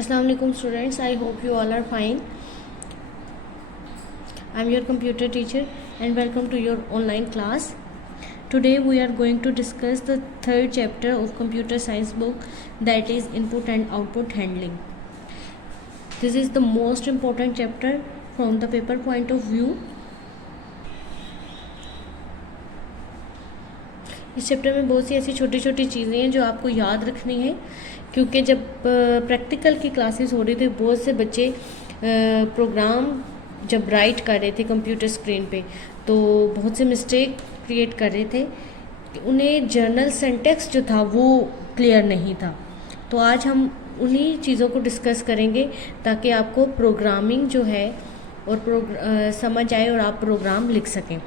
Assalamu alaikum students, I hope you all are fine. I am your computer teacher and welcome to your online class. Today we are going to discuss the third chapter of computer science book, that is input and output handling. This is the most important chapter from the paper point of view. इस chapter में बहुत सी ऐसी छोटी छोटी चीज़ें हैं जो आपको याद रखनी है, क्योंकि जब प्रैक्टिकल की क्लासेस हो रही थी बहुत से बच्चे प्रोग्राम जब राइट कर रहे थे कंप्यूटर स्क्रीन पे तो बहुत से मिस्टेक क्रिएट कर रहे थे कि उन्हें जर्नल सिंटैक्स जो था वो क्लियर नहीं था। तो आज हम उन्हीं चीज़ों को डिस्कस करेंगे ताकि आपको प्रोग्रामिंग जो है और समझ आए और आप प्रोग्राम लिख सकें।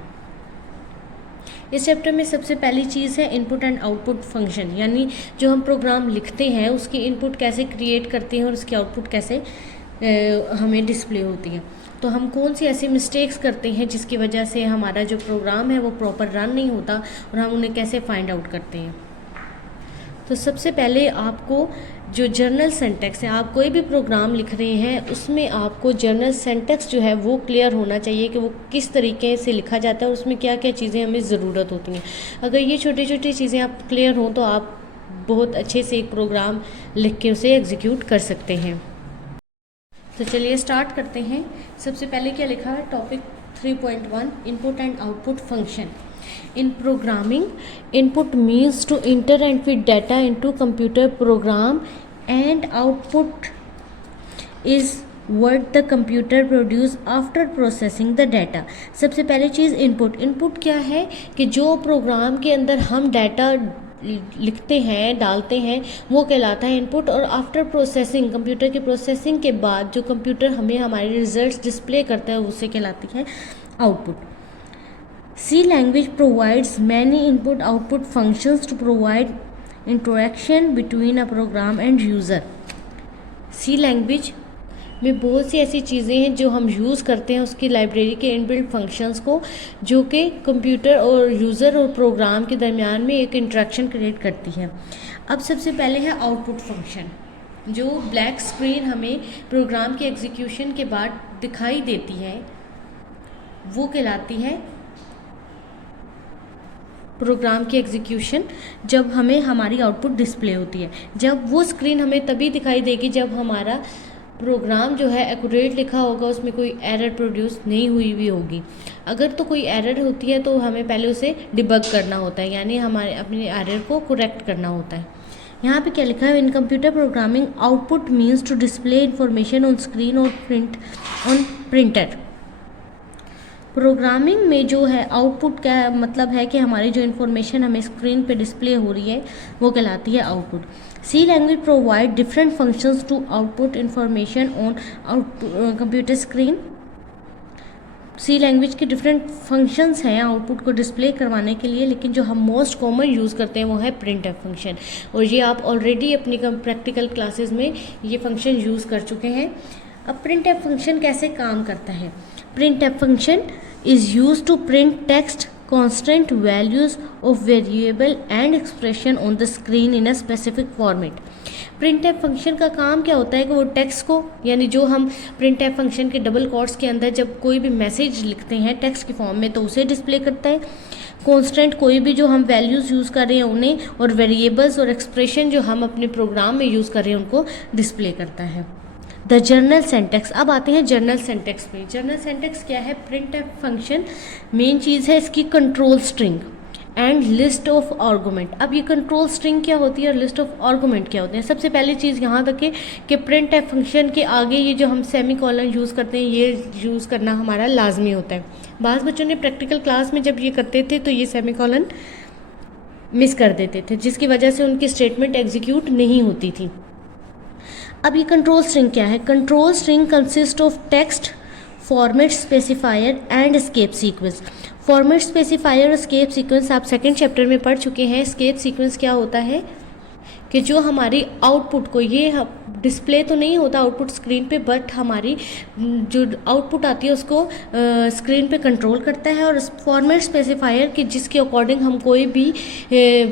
इस चैप्टर में सबसे पहली चीज़ है इनपुट एंड आउटपुट फंक्शन, यानी जो हम प्रोग्राम लिखते हैं उसकी इनपुट कैसे क्रिएट करते हैं और उसकी आउटपुट कैसे हमें डिस्प्ले होती है। तो हम कौन सी ऐसी मिस्टेक्स करते हैं जिसकी वजह से हमारा जो प्रोग्राम है वो प्रॉपर रन नहीं होता और हम उन्हें कैसे फाइंड आउट करते हैं। तो सबसे पहले आपको जो जर्नल सिंटैक्स है, आप कोई भी प्रोग्राम लिख रहे हैं उसमें आपको जर्नल सिंटैक्स जो है वो क्लियर होना चाहिए कि वो किस तरीके से लिखा जाता है और उसमें क्या क्या चीज़ें हमें ज़रूरत होती हैं। अगर ये छोटी छोटी चीज़ें आप क्लियर हों तो आप बहुत अच्छे से एक प्रोग्राम लिख के उसे एग्जीक्यूट कर सकते हैं। तो चलिए स्टार्ट करते हैं। सबसे पहले क्या लिखा है, topic 3.1 input and output function. In programming, input means to enter and feed data into computer program, and output is what the computer produce after processing the data. सबसे पहली चीज़ इनपुट क्या है कि जो प्रोग्राम के अंदर हम डाटा लिखते हैं डालते हैं वो कहलाता है इनपुट, और आफ्टर प्रोसेसिंग कंप्यूटर की प्रोसेसिंग के बाद जो कंप्यूटर हमें हमारे रिजल्ट्स डिस्प्ले करता है उसे कहलाती है output. C language provides many input-output functions to provide interaction between a program and user. C language में बहुत सी ऐसी चीज़ें हैं जो हम यूज़ करते हैं उसकी लाइब्रेरी के इनबिल्ट फंक्शंस को, जो कि कंप्यूटर और यूज़र और प्रोग्राम के दरमियान में एक इंट्रैक्शन क्रिएट करती है। अब सबसे पहले है आउटपुट फंक्शन। जो ब्लैक स्क्रीन हमें प्रोग्राम के एग्जीक्यूशन के बाद दिखाई देती है वो कहलाती है प्रोग्राम की एग्जीक्यूशन, जब हमें हमारी आउटपुट डिस्प्ले होती है। जब वो स्क्रीन हमें तभी दिखाई देगी जब हमारा प्रोग्राम जो है एक्यूरेट लिखा होगा, उसमें कोई एरर प्रोड्यूस नहीं हुई हुई होगी। अगर तो कोई एरर होती है तो हमें पहले उसे डिबग करना होता है, यानी हमारे अपने एरर को करेक्ट करना होता है। यहाँ पे क्या लिखा है, in computer programming output means to display information on screen और प्रिंट ऑन प्रिंटर। प्रोग्रामिंग में जो है आउटपुट का मतलब है कि हमारी जो इन्फॉर्मेशन हमें स्क्रीन पे डिस्प्ले हो रही है वो कहलाती है output. C language provide different functions to output information on computer screen. C language के डिफरेंट फंक्शंस हैं आउटपुट को डिस्प्ले करवाने के लिए, लेकिन जो हम मोस्ट कॉमन यूज़ करते हैं वो है प्रिंटफ फंक्शन, और ये आप ऑलरेडी अपनी प्रैक्टिकल क्लासेस में ये फंक्शन यूज़ कर चुके हैं। अब प्रिंटफ फंक्शन कैसे काम करता है। printf function is used to print text, constant values of variable and expression on the screen in a specific format. printf function का काम क्या होता है कि वो टेक्स्ट को, यानी जो हम printf function के डबल कोट्स के अंदर जब कोई भी मैसेज लिखते हैं टेक्स्ट की फॉर्म में तो उसे डिस्प्ले करता है। कॉन्स्टेंट कोई भी जो हम वैल्यूज़ यूज़ कर रहे हैं उन्हें, और वेरिएबल्स और एक्सप्रेशन जो हम अपने प्रोग्राम में यूज़ कर रहे हैं उनको डिस्प्ले करता है। The journal syntax. अब आते हैं जर्नल सिंटैक्स पे। जर्नल सिंटैक्स क्या है, प्रिंटफ फंक्शन मेन चीज़ है इसकी control string and list of argument. अब ये कंट्रोल स्ट्रिंग क्या होती है और लिस्ट ऑफ आर्गूमेंट क्या होते हैं। सबसे पहली चीज़ यहाँ रखें कि प्रिंटफ फंक्शन के आगे ये जो हम सेमीकोलन यूज़ करते हैं ये यूज़ करना हमारा लाजमी होता है। बाज़ बच्चों ने प्रैक्टिकल क्लास में जब ये करते थे तो ये सेमीकोलन मिस कर देते थे, जिसकी वजह से उनकी स्टेटमेंट एग्जीक्यूट नहीं होती थी। अब ये कंट्रोल स्ट्रिंग क्या है। Control string consist of text, format specifier and escape sequence. Format specifier और एस्केप सीक्वेंस आप सेकंड चैप्टर में पढ़ चुके हैं। एस्केप सीक्वेंस क्या होता है कि जो हमारी आउटपुट को, ये डिस्प्ले तो नहीं होता आउटपुट स्क्रीन पे, बट हमारी जो आउटपुट आती है उसको स्क्रीन पे कंट्रोल करता है। और फॉर्मेट स्पेसिफायर कि जिसके अकॉर्डिंग हम कोई भी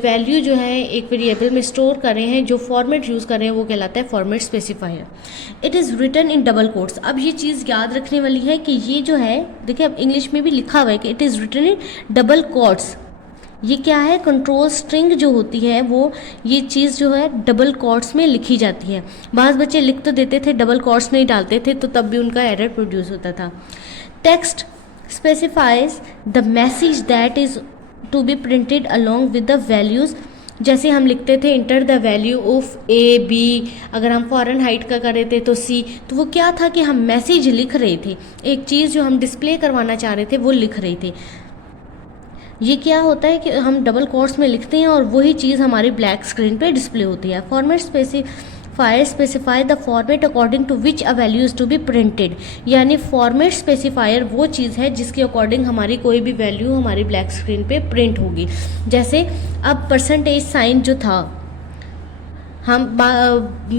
वैल्यू जो है एक वेरिएबल में स्टोर कर रहे हैं, जो फॉर्मेट यूज़ कर रहे हैं, वो कहलाता है format specifier. It is written in double quotes. अब ये चीज़ याद रखने वाली है कि ये जो है, देखिए अब इंग्लिश में भी लिखा हुआ है कि it is written in double quotes. ये क्या है, कंट्रोल स्ट्रिंग जो होती है वो ये चीज़ जो है डबल कोट्स में लिखी जाती है। बाज़ बच्चे लिख तो देते थे, डबल कोट्स नहीं डालते थे, तो तब भी उनका एरर प्रोड्यूस होता था। Text specifies the message that is to be printed along with the values. जैसे हम लिखते थे enter the value of A B, अगर हम फॉरेन हाइट का कर रहे थे तो सी, तो वो क्या था कि हम मैसेज लिख रहे थे, एक चीज़ जो हम डिस्प्ले करवाना चाह रहे थे वो लिख रहे थे। ये क्या होता है कि हम डबल कोट्स में लिखते हैं और वही चीज़ हमारी ब्लैक स्क्रीन पे डिस्प्ले होती है। Format specifier specify the format according to which a value is to be printed. यानी फॉर्मेट स्पेसिफायर वो चीज़ है जिसके अकॉर्डिंग हमारी कोई भी वैल्यू हमारी ब्लैक स्क्रीन पे प्रिंट होगी। जैसे अब परसेंटेज साइन जो था, हम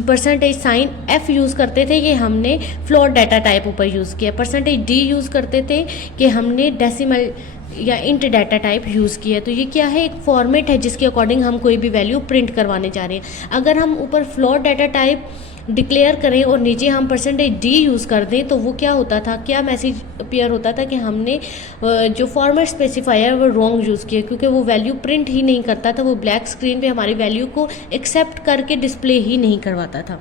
परसेंटेज साइन एफ यूज़ करते थे कि हमने फ्लोट डाटा टाइप ऊपर यूज़ किया। परसेंटेज डी यूज़ करते थे कि हमने डेसिमल या इंट डाटा टाइप यूज़ किया। तो ये क्या है, एक फॉर्मेट है जिसके अकॉर्डिंग हम कोई भी वैल्यू प्रिंट करवाने जा रहे हैं। अगर हम ऊपर फ्लोट डाटा टाइप डिक्लेयर करें और नीचे हम परसेंटेज डी यूज़ कर दें, तो वो क्या होता था, क्या मैसेज अपीयर होता था कि हमने जो फॉर्मेट स्पेसिफायर वो रॉन्ग यूज़ किया, क्योंकि वो वैल्यू प्रिंट ही नहीं करता था, वो ब्लैक स्क्रीन पे हमारी वैल्यू को एक्सेप्ट करके डिस्प्ले ही नहीं करवाता था।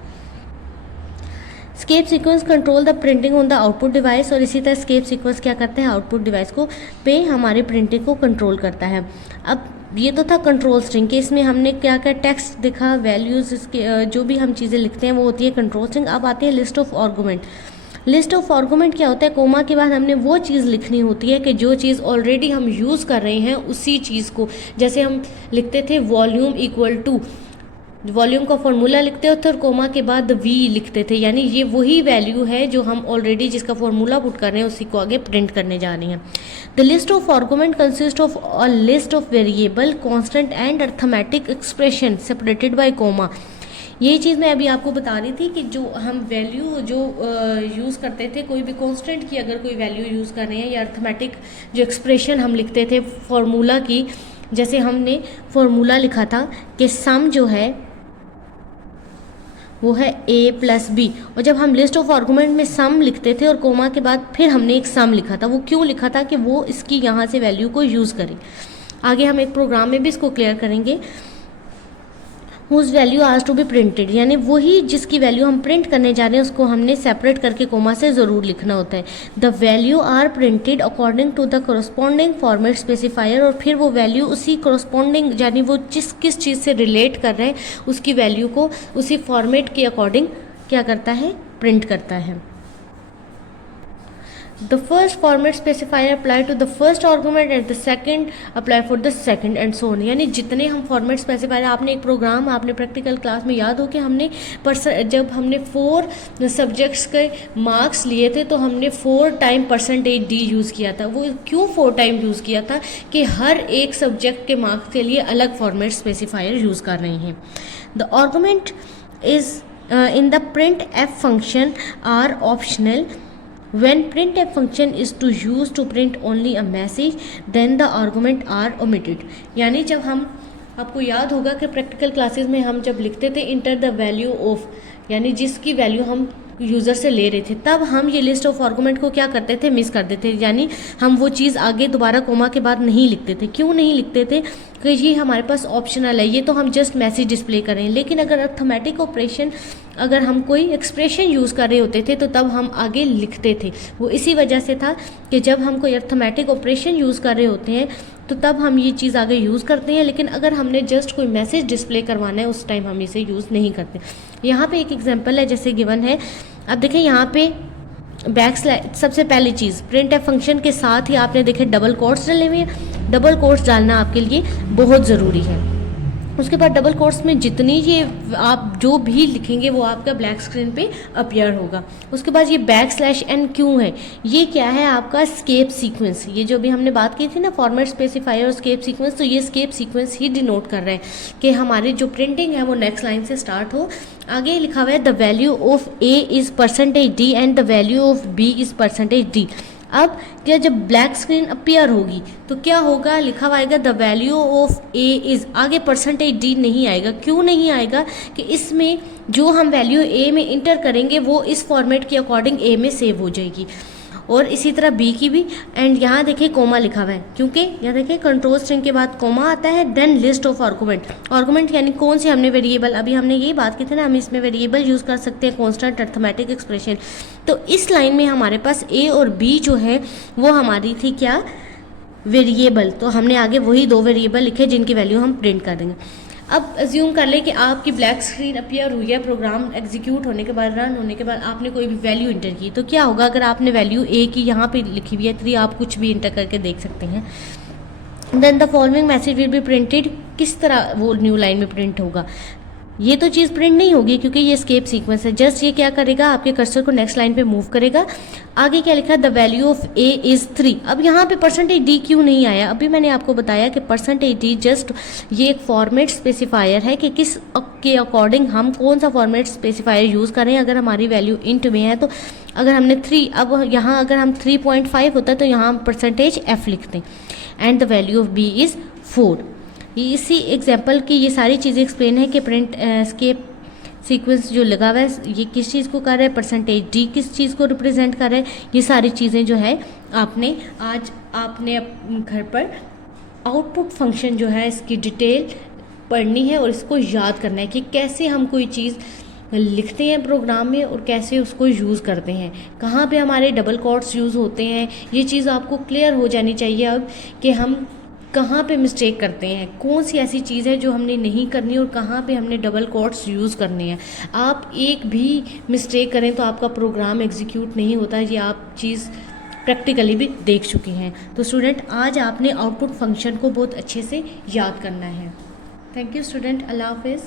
Escape sequence control the printing on the output device. और इसी तरह स्केप सीक्वेंस क्या करते हैं, आउटपुट डिवाइस को पे हमारे प्रिंटिंग को कंट्रोल करता है। अब ये तो था कंट्रोल स्ट्रिंग के, इसमें हमने क्या क्या टेक्स्ट दिखा, वैल्यूज़, इसके जो भी हम चीज़ें लिखते हैं वो होती है कंट्रोल स्ट्रिंग। अब आती है list of argument. List of argument क्या होता है, कोमा के बाद हमने वो चीज़ लिखनी होती है कि जो चीज़ ऑलरेडी हम यूज़ कर रहे हैं उसी चीज़ को, जैसे हम लिखते थे वॉल्यूम इक्वल टू, वॉल्यूम का फॉर्मूला लिखते होते और कोमा के बाद वी लिखते थे, यानी ये वही वैल्यू है जो हम ऑलरेडी जिसका फॉर्मूला पुट कर रहे हैं उसी को आगे प्रिंट करने जा रही हैं। The list of argument consist of a list of variable, constant and arithmetic expression separated by comma. यही चीज़ मैं अभी आपको बता रही थी कि जो हम वैल्यू जो यूज़ करते थे, कोई भी कांस्टेंट की अगर कोई वैल्यू यूज़ कर रहे हैं, या अर्थमेटिक जो एक्सप्रेशन हम लिखते थे फॉर्मूला की, जैसे हमने फॉर्मूला लिखा था कि सम जो है वो है a प्लस बी, और जब हम लिस्ट ऑफ आर्गूमेंट में सम लिखते थे और कोमा के बाद फिर हमने एक सम लिखा था, वो क्यों लिखा था कि वो इसकी यहाँ से वैल्यू को यूज़ करें। आगे हम एक प्रोग्राम में भी इसको क्लियर करेंगे। Whose value are to be printed, यानी वही जिसकी वैल्यू हम प्रिंट करने जा रहे हैं उसको हमने सेपरेट करके कोमा से ज़रूर लिखना होता है। The value are printed according to the corresponding format specifier, और फिर वो वैल्यू उसी करस्पॉन्डिंग, यानी वो किस चीज़ से रिलेट कर रहे हैं उसकी वैल्यू को उसी फॉर्मेट के अकॉर्डिंग क्या करता है, प्रिंट करता है। The first format specifier apply to the first argument and the second apply for the second and so on। यानी जितने हम फॉर्मेट स्पेसिफायर, आपने एक प्रोग्राम आपने प्रैक्टिकल क्लास में याद हो कि हमने जब हमने 4 सब्जेक्ट्स के मार्क्स लिए थे तो हमने 4 टाइम परसेंटेज डी यूज़ किया था। वो क्यों 4 टाइम यूज़ किया था कि हर एक सब्जेक्ट के मार्क्स के लिए अलग फॉर्मेट स्पेसिफायर यूज़ कर रहे हैं। The argument is in the printf function are optional when printf function is to use to print only a message then the argument are omitted। यानी जब हम, आपको याद होगा कि प्रैक्टिकल क्लासेस में हम जब लिखते थे इंटर द वैल्यू ऑफ, यानी जिसकी वैल्यू हम यूज़र से ले रहे थे, तब हम ये लिस्ट ऑफ आर्गूमेंट को क्या करते थे, मिस कर देते थे, यानी हम वो चीज़ आगे दोबारा कोमा के बाद नहीं लिखते थे। क्यों नहीं लिखते थे कि ये हमारे पास ऑप्शनल है, ये तो हम जस्ट मैसेज डिस्प्ले करें। लेकिन अगर अर्थमेटिक ऑपरेशन, अगर हम कोई एक्सप्रेशन यूज़ कर रहे होते थे तो तब हम आगे लिखते थे। वो इसी वजह से था कि जब हम कोई अर्थमेटिक ऑपरेशन यूज़ कर रहे होते हैं तो तब हम ये चीज़ आगे यूज़ करते हैं, लेकिन अगर हमने जस्ट कोई मैसेज डिस्प्ले करवाना है उस टाइम हम इसे यूज़ नहीं करते। यहाँ पे एक एग्जांपल है जैसे गिवन है। अब देखें यहाँ पे बैक स्लैश, सबसे पहली चीज़ प्रिंटफ फंक्शन के साथ ही आपने देखे डबल कोट्स डाले हुए हैं। डबल कोट्स डालना आपके लिए बहुत ज़रूरी है। उसके बाद डबल कोट्स में जितनी ये आप जो भी लिखेंगे वो आपका ब्लैक स्क्रीन पे अपीयर होगा। उसके बाद ये \n क्यों है, ये क्या है आपका स्केप सीक्वेंस। ये जो भी हमने बात की थी ना फॉर्मेट स्पेसिफायर और स्केप सीक्वेंस, तो ये स्केप सीक्वेंस ही डिनोट कर रहे हैं कि हमारी जो प्रिंटिंग है वो नेक्स्ट लाइन से स्टार्ट हो। आगे लिखा हुआ है the value of A is %d and the value of B is %d। अब क्या जब ब्लैक स्क्रीन अपीयर होगी तो क्या होगा, लिखा हुआ आएगा the value of A is, आगे %d नहीं आएगा। क्यों नहीं आएगा कि इसमें जो हम वैल्यू A में इंटर करेंगे वो इस फॉर्मेट के अकॉर्डिंग A में सेव हो जाएगी, और इसी तरह B की भी। एंड यहाँ देखिए कोमा लिखा हुआ है, क्योंकि यहाँ देखिए कंट्रोल स्ट्रिंग के बाद कोमा आता है, then list of argument. Argument यानी कौन से हमने वेरिएबल, अभी हमने यही बात की थी ना, हम इसमें वेरिएबल यूज़ कर सकते हैं, कॉन्स्टेंट, अर्थमेटिक एक्सप्रेशन। तो इस लाइन में हमारे पास A और B जो है वो हमारी थी क्या, वेरिएबल। तो हमने आगे वही 2 वेरिएबल लिखे जिनकी वैल्यू हम प्रिंट कर देंगे। अब अज्यूम कर ले कि आपकी ब्लैक स्क्रीन अपीयर हुई है, प्रोग्राम एग्जीक्यूट होने के बाद, रन होने के बाद आपने कोई भी वैल्यू इंटर की, तो क्या होगा अगर आपने वैल्यू A की यहाँ पे लिखी हुई है 3, आप कुछ भी इंटर करके देख सकते हैं। Then the following message will be printed, किस तरह वो न्यू लाइन में प्रिंट होगा, ये तो चीज़ प्रिंट नहीं होगी क्योंकि ये स्केप सीक्वेंस है। जस्ट ये क्या करेगा, आपके कर्सर को नेक्स्ट लाइन पे मूव करेगा। आगे क्या लिखा है, the value of A is 3। अब यहाँ पे %d क्यों नहीं आया, अभी मैंने आपको बताया कि %d जस्ट ये एक फॉर्मेट स्पेसिफायर है कि किस के अकॉर्डिंग हम कौन सा फॉर्मेट स्पेसिफायर यूज़ करें। अगर हमारी वैल्यू इंट में है तो अगर हमने 3, अब यहाँ अगर हम 3.5 होता है तो यहाँ हम %f लिखते हैं। And the value of B is 4। इसी एग्जाम्पल की ये सारी चीज़ें एक्सप्लेन है कि प्रिंट स्केप सीक्वेंस जो लगा हुआ है ये किस चीज़ को कर रहा है, %d किस चीज़ को रिप्रेजेंट कर रहा है। ये सारी चीज़ें जो है आपने घर पर आउटपुट फंक्शन जो है इसकी डिटेल पढ़नी है और इसको याद करना है कि कैसे हम कोई चीज़ लिखते हैं प्रोग्राम में और कैसे उसको यूज़ करते हैं, कहाँ पे हमारे डबल कोट्स यूज़ होते हैं। ये चीज़ आपको क्लियर हो जानी चाहिए अब कि हम कहाँ पे मिस्टेक करते हैं, कौन सी ऐसी चीज़ है जो हमने नहीं करनी और कहाँ पे हमने डबल कोट्स यूज़ करने हैं। आप एक भी मिस्टेक करें तो आपका प्रोग्राम एग्जीक्यूट नहीं होता, ये आप चीज़ प्रैक्टिकली भी देख चुके हैं। तो स्टूडेंट आज आपने आउटपुट फंक्शन को बहुत अच्छे से याद करना है। थैंक यू स्टूडेंट, अल्लाह हाफिज़।